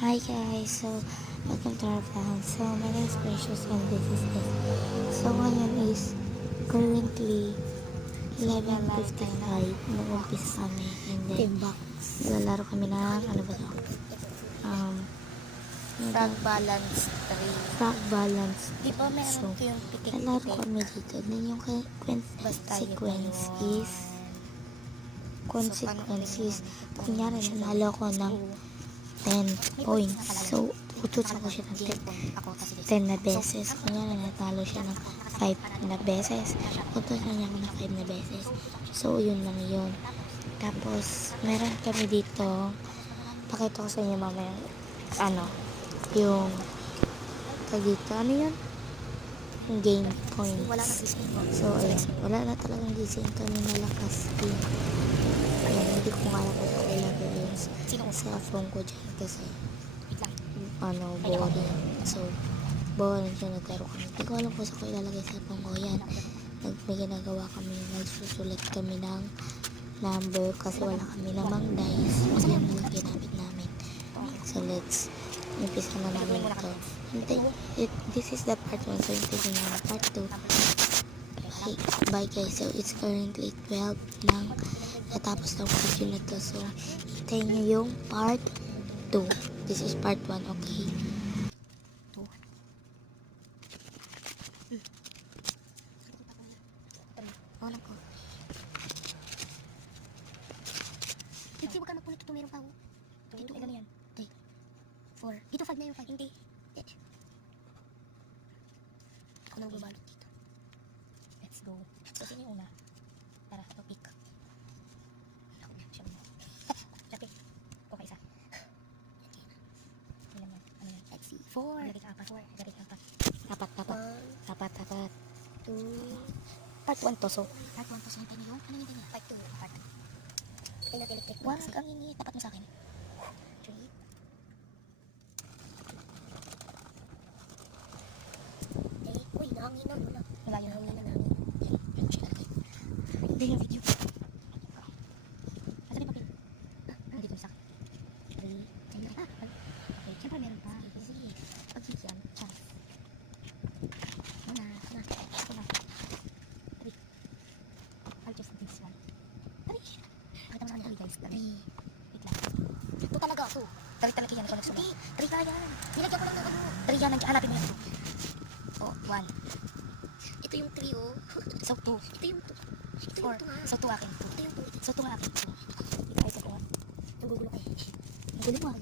Hi guys, so welcome to our vlog. So my name is Precious and this is it. So ngayon is currently 11:55. Nag-umpisa kami and then lalaro kami ng ano ba to? Frog balance 3. Frog balance. Di ba meron So ko yung pitik-pitik? lalaro kami dito. Then yung consequence is kunyari nanalo ko ng 10 points. So, utusan ko siya ng 10 na beses. Kunyari, natalo siya ng 5 na beses. Utusan niya ako ng 5 na beses. So, yun lang yun. Tapos, meron kami dito. Pakita ko sa inyo mamaya. Yung dito. Ano yun? Yung game points. Wala na gising. So, ayan. Wala na talagang gising kami malakas din. Ayan, hindi ko nga alam kung ilagay yung sa phone ko dyan kasi boring. So, boring siya naglaro kami. Hindi ko alam kung saan ko ilalagay sa phone ko. Yan, may ginagawa kami. Nagsusulat kami ng number kasi wala kami namang dice. Yan na lang ginamit namin. So, let's umpisa na namin ito. This is the part 1. So, umpisa na part 2. Bye guys. So, it's currently 12 ng natapos ng video na to. So, hintayin nyo yung part 2. This is part 1, okay? Walang ko. Hindi, huwag ka magpunit. Ito meron pa ako. Dito, ilan yan? 4. Dito 5 na yung 5. Hindi. Ako na magbabalot dito. Let's go. So, sino yung una? Tara, ito pick. Ako na, siya muna. Dati. Okay, isa. Ilan yan? Ano yan? Let's see. 4. Lagay ka 4. Lagay ka 4. Apat. 2. Part 1 to, so. Part 1 to, so hintayin nyo yung, ano hintayin nyo? Part 2. Ay, natin electric. Wag ang init. Tapat mo sa akin. 3. Uy, nahangin na. Wala yung hangin na namin. Yan siya natin. Hindi yung video. Nasa yung papel? Nandito yung sakit. 3. Okay, siyempre meron pa. Sige. Pag-hit yan. Chance. Ako na. I'll just this one. Tari. Pakita mo sa kanila guys. Tari. Wait lang. Ito talaga ako. Tari talaga yan. Hindi. Tari ka yan. Nilagyan ko lang ng ano. Tari yan. Hanapin mo yan. Oh, 1. Ito yung 3 oh. So 2. Ito yung 2. Ito yung 2 So 2 akin. Ito yung 2. So 2 akin. Ito ay sa 1. Nagugulo kayo. Nagulo mo.